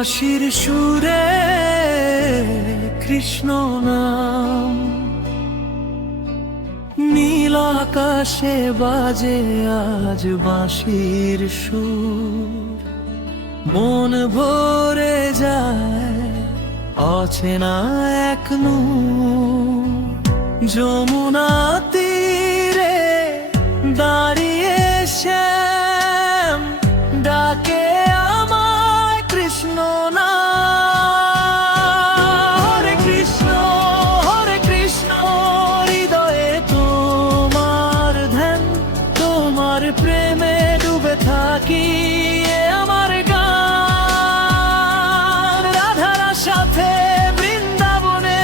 বাঁশির সুরে কৃষ্ণ নাম, নীল আকাশে বাজে আজ বাঁশির সুর। মন ভরে যায় অচেনা এক নূর। যমুনা তীরে দাঁড়িয়ে শ্যাম ডাকে আমায় কৃষ্ণ নাম। হরে কৃষ্ণ হরে কৃষ্ণ, হৃদয়ে তোমার ধ্যান, তোমার প্রেমে ডুবে থাকি এ আমার গান। রাধার সাথে বৃন্দাবনে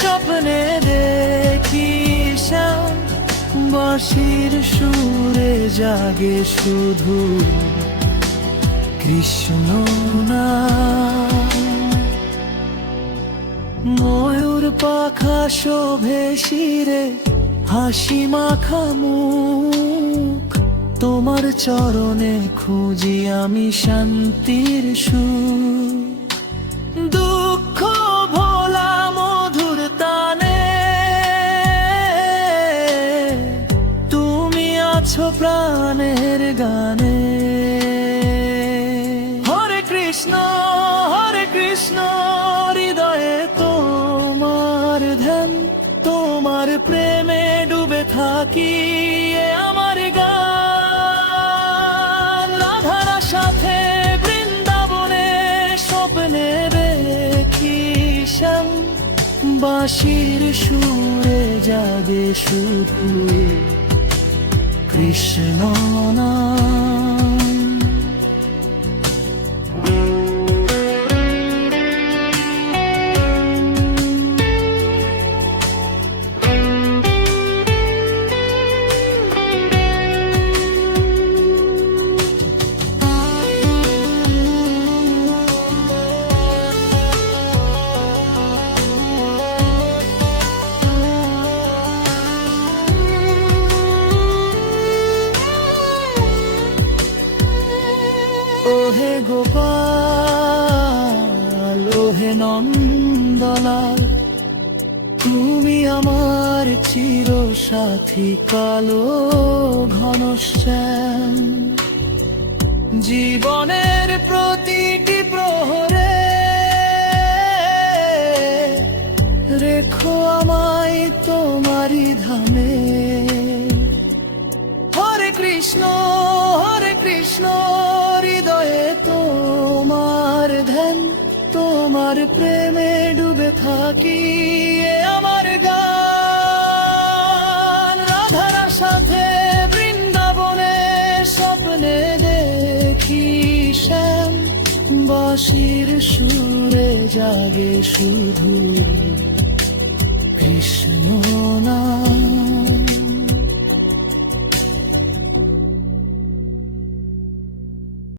স্বপ্নে দেখি শ্যাম, বাঁশির সুরে জাগে শুধু কৃষ্ণ নাম। ময়ূর পাখা শোভে শিরে, হাসি মাখা মুখ, তোমার চরণে খুঁজি আমি শান্তির সুর। দুঃখ ভোলা মধুর তানে তুমি আছো প্রাণের গানে। হরে কৃষ্ণ হৃদয়ে তোমার ধ্যান, তোমার প্রেমে ডুবে থাকি এ আমার গান। রাধার সাথে বৃন্দাবনে স্বপ্নে দেখি শ্যাম, বাঁশির সুরে জাগে শুধু কৃষ্ণ নাম। ওহে গোপাল ওহে নন্দলাল, তুমি আমার চির সাথী কালো ঘনশ্যাম। জীবনের প্রতিটি প্রহরে রেখো আমায় তোমারি ধামে। হরে কৃষ্ণ হৃদয়ে তোমার ধ্যান, তোমার প্রেমে ডুবে থাকি এ আমার গান। রাধার সাথে বৃন্দাবনে স্বপ্নে দেখি শ্যাম, বাঁশির সুরে জাগে শুধু কৃষ্ণ নাম।